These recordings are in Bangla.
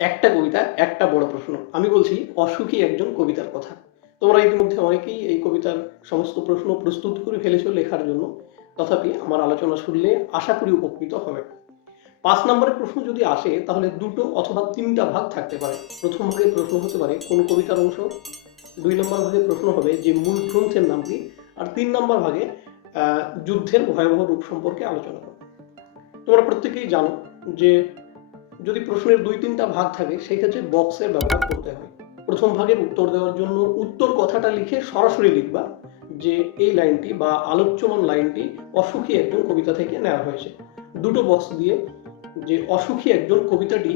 একটা কবিতা, একটা বড় প্রশ্ন। আমি বলছি অসুখী একজন কবিতার কথা। তোমরা ইতিমধ্যে অনেকেই এই কবিতার সমস্ত প্রশ্ন প্রস্তুত করে ফেলেছো লেখার জন্য। তথাপি আমার আলোচনা শুনলে আশা করি উপকৃত হবে। ৫ নম্বরের প্রশ্ন যদি আসে তাহলে ২টো অথবা ৩টা ভাগ থাকতে পারে। প্রথম ভাগে প্রশ্ন হতে পারে কোন কবিতার অংশ, ২ নম্বর ভাগে প্রশ্ন হবে যে মূল গ্রন্থের নাম কি, আর ৩ নম্বর ভাগে যুদ্ধের ভয়াবহ রূপ সম্পর্কে আলোচনা করব। তোমরা প্রত্যেকেই জানো যে যদি প্রশ্নের ২-৩টা ভাগ থাকে সেই ক্ষেত্রে বক্সের ব্যবহার করতে হয়। প্রথম ভাগের উত্তর দেওয়ার জন্য উত্তর কথাটা লিখে সরাসরি লিখবা যে এই লাইনটি বা আলোচ্যমান লাইনটি অসুখী একজন কবিতা থেকে নেওয়া হয়েছে। দুটো বক্স দিয়ে যে অসুখী একজন কবিতাটি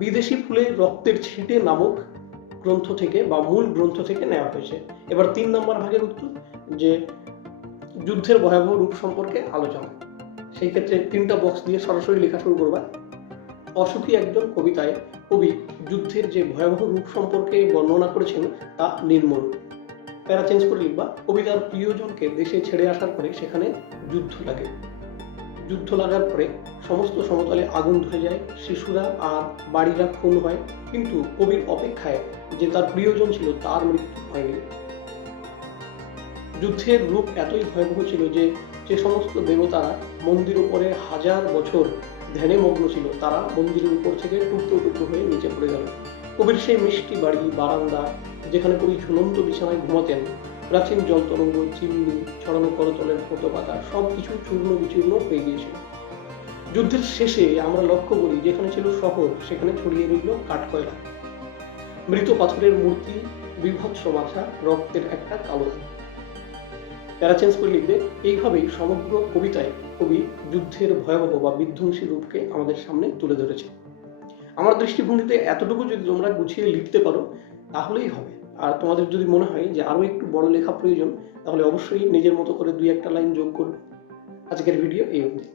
বিদেশি ফুলের রক্তের ছিটে নামক গ্রন্থ থেকে বা মূল গ্রন্থ থেকে নেওয়া হয়েছে। এবার ৩ নম্বর ভাগের উত্তর যে যুদ্ধের ভয়াবহ রূপ সম্পর্কে আলোচনা। সেই ক্ষেত্রে ৩টা বক্স দিয়ে সরাসরি লেখা শুরু করবা। অসুখী একজন কবিতায় কবি যুদ্ধের যে ভয়াবহ রূপ সম্পর্কে বর্ণনা করেছেন তা নির্মূল। প্যারা চেঞ্জ করে লিখবা কবিতার প্রিয়জনকে দেশে ছেড়ে আসার পরে সেখানে যুদ্ধ লাগে। যুদ্ধ লাগার পরে সমস্ত সমতলে আগুন ধরে যায়, শিশুরা আর বাড়িরা খুন হয়, কিন্তু কবির অপেক্ষায় যে তার প্রিয়জন ছিল তার মৃত্যু হয়নি। যুদ্ধের রূপ এতই ভয়াবহ ছিল যে যে সমস্ত দেবতারা মন্দির উপরে হাজার বছর ধ্যানে মগ্ন ছিল তারা মন্দিরের উপর থেকে টুকরো টুকরো হয়ে নিচে পড়ে গেল। কবির সেই মিষ্টি বাড়ি, বারান্দা, যেখানে কবি ঝুলন্ত বিছানায় ঘুমাতেন, প্রাচীন জলতরঙ্গ, চিমনি, ছড়ানো করতলের ফটো পাতা সবকিছু চূর্ণ বিচূর্ণ হয়ে গিয়েছিল। যুদ্ধের শেষে আমরা লক্ষ্য করি যেখানে ছিল শহর সেখানে ছড়িয়ে রইল কাঠকয়লা, মৃত পাথরের মূর্তি, বিভৎস মাথা, রক্তের একটা কালো দাগ। প্যারা চেঞ্জ করে লিখবে এইভাবেই সমগ্র কবিতায় কবি যুদ্ধের ভয়াবহ বা বিধ্বংসী রূপকে আমাদের সামনে তুলে ধরেছে। আমার দৃষ্টিভঙ্গিতে এতটুকু যদি তোমরা গুছিয়ে লিখতে পারো তাহলেই হবে। আর তোমাদের যদি মনে হয় যে আরো একটু বড় লেখা প্রয়োজন তাহলে অবশ্যই নিজের মতো করে ২-১টা লাইন যোগ করবে। আজকের ভিডিও এই অবধি।